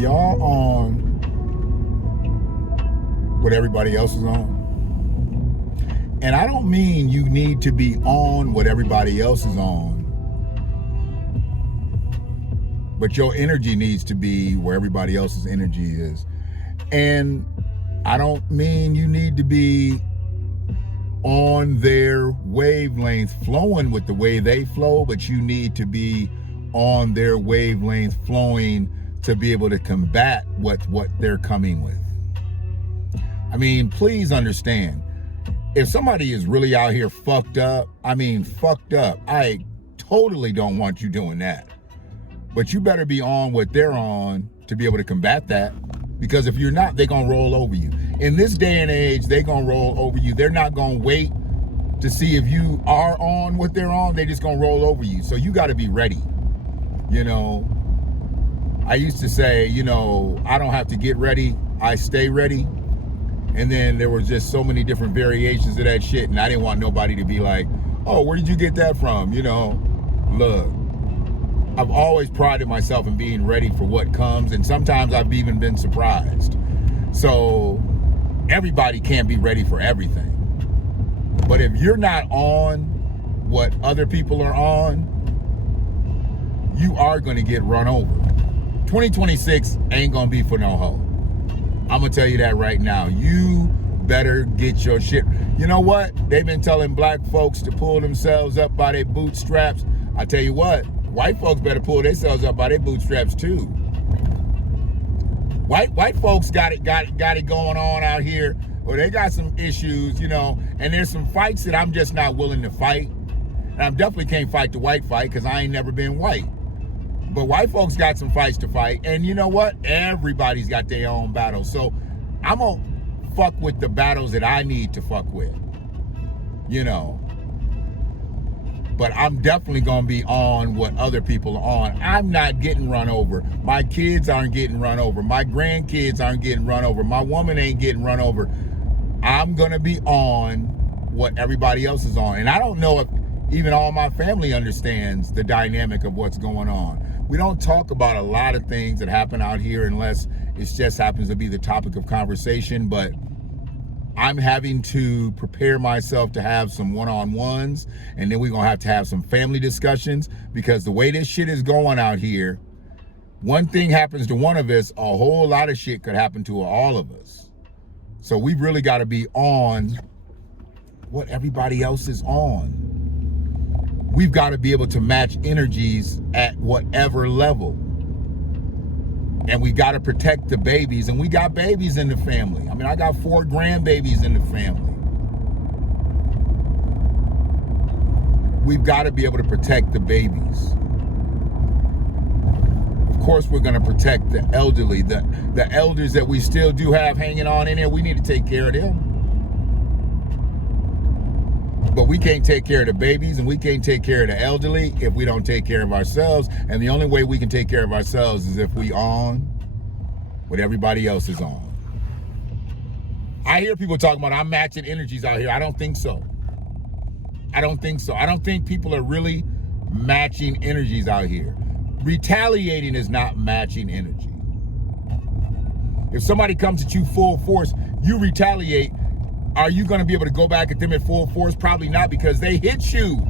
y'all on what everybody else is on? And I don't mean you need to be on what everybody else is on, but your energy needs to be where everybody else's energy is. And I don't mean you need to be on their wavelength flowing with the way they flow, but you need to be on their wavelength flowing to be able to combat what they're coming with. I mean, please understand, if somebody is really out here fucked up, I totally don't want you doing that. But you better be on what they're on to be able to combat that. Because if you're not, they're going to roll over you. In this day and age, they're going to roll over you. They're not going to wait to see if you are on what they're on. They're just going to roll over you. So you got to be ready. You know, I used to say, you know, I don't have to get ready. I stay ready. And then there was just so many different variations of that shit. And I didn't want nobody to be like, oh, where did you get that from? You know, look. I've always prided myself in being ready for what comes, and sometimes I've even been surprised. So everybody can't be ready for everything. But if you're not on what other people are on, you are going to get run over. 2026 ain't going to be for no hoe. I'm going to tell you that right now. You better get your shit. You know what? They've been telling black folks to pull themselves up by their bootstraps. I tell you what. White folks better pull themselves up by their bootstraps too. White folks got it going on out here, or they got some issues, you know, and there's some fights that I'm just not willing to fight. And I definitely can't fight the white fight because I ain't never been white. But white folks got some fights to fight, and you know what? Everybody's got their own battles. So I'm gonna fuck with the battles that I need to fuck with, you know. But I'm definitely going to be on what other people are on. I'm not getting run over. My kids aren't getting run over. My grandkids aren't getting run over. My woman ain't getting run over. I'm going to be on what everybody else is on. And I don't know if even all my family understands the dynamic of what's going on. We don't talk about a lot of things that happen out here unless it just happens to be the topic of conversation. But I'm having to prepare myself to have some one-on-ones, and then we're going to have some family discussions, because the way this shit is going out here, one thing happens to one of us, a whole lot of shit could happen to all of us. So we've really got to be on what everybody else is on. We've got to be able to match energies at whatever level. And we got to protect the babies, and we got babies in the family. I mean, I got 4 grandbabies in the family. We've got to be able to protect the babies. Of course, we're going to protect the elderly, the elders that we still do have hanging on in there. We need to take care of them. But we can't take care of the babies, and we can't take care of the elderly if we don't take care of ourselves. And the only way we can take care of ourselves is if we on what everybody else is on. I hear people talking about I'm matching energies out here. I don't think so. I don't think so. I don't think people are really matching energies out here. Retaliating is not matching energy. If somebody comes at you full force, you retaliate. Are you going to be able to go back at them at full force? Probably not, because they hit you.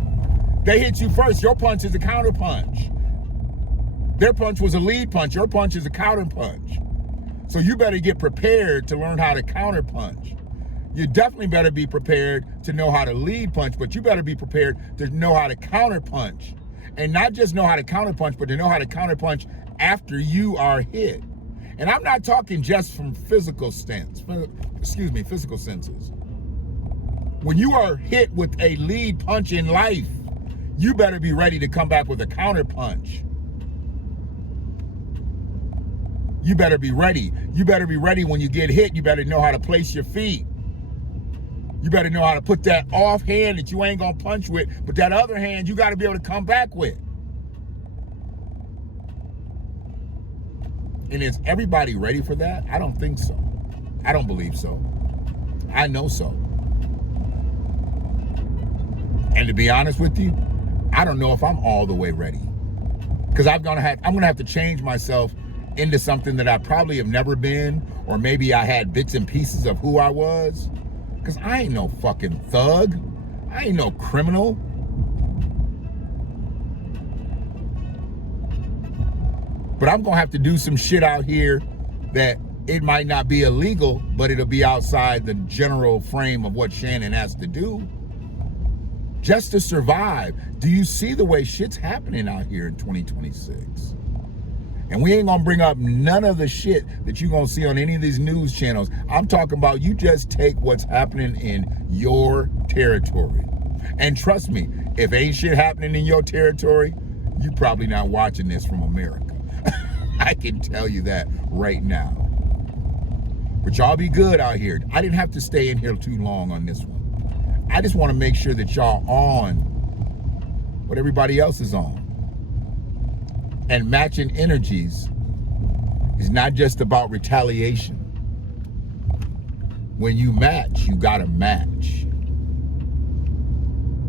They hit you first. Your punch is a counter punch. Their punch was a lead punch. Your punch is a counter punch. So you better get prepared to learn how to counter punch. You definitely better be prepared to know how to lead punch, but you better be prepared to know how to counter punch. And not just know how to counter punch, but to know how to counter punch after you are hit. And I'm not talking just from physical senses. When you are hit with a lead punch in life, you better be ready to come back with a counter punch. You better be ready. You better be ready when you get hit. You better know how to place your feet. You better know how to put that off hand that you ain't gonna punch with, but that other hand you gotta be able to come back with. And is everybody ready for that? I don't think so. I don't believe so. I know so. And to be honest with you, I don't know if I'm all the way ready. Because I'm gonna have to change myself into something that I probably have never been, or maybe I had bits and pieces of who I was. Because I ain't no fucking thug. I ain't no criminal. But I'm going to have to do some shit out here that it might not be illegal, but it'll be outside the general frame of what Shannon has to do just to survive. Do you see the way shit's happening out here in 2026? And we ain't gonna bring up none of the shit that you're gonna see on any of these news channels. I'm talking about you just take what's happening in your territory. And trust me, if ain't shit happening in your territory, you probably not watching this from America. I can tell you that right now. But y'all be good out here. I didn't have to stay in here too long on this one. I just want to make sure that y'all on what everybody else is on. And matching energies is not just about retaliation. When you match, you gotta match.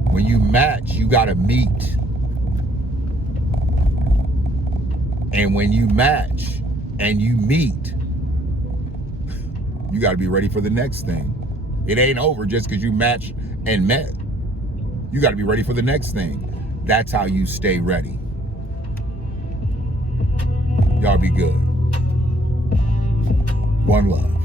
When you match, you gotta meet. And when you match and you meet, you gotta be ready for the next thing. It ain't over just because you match and met. You gotta be ready for the next thing. That's how you stay ready. Y'all be good. One love.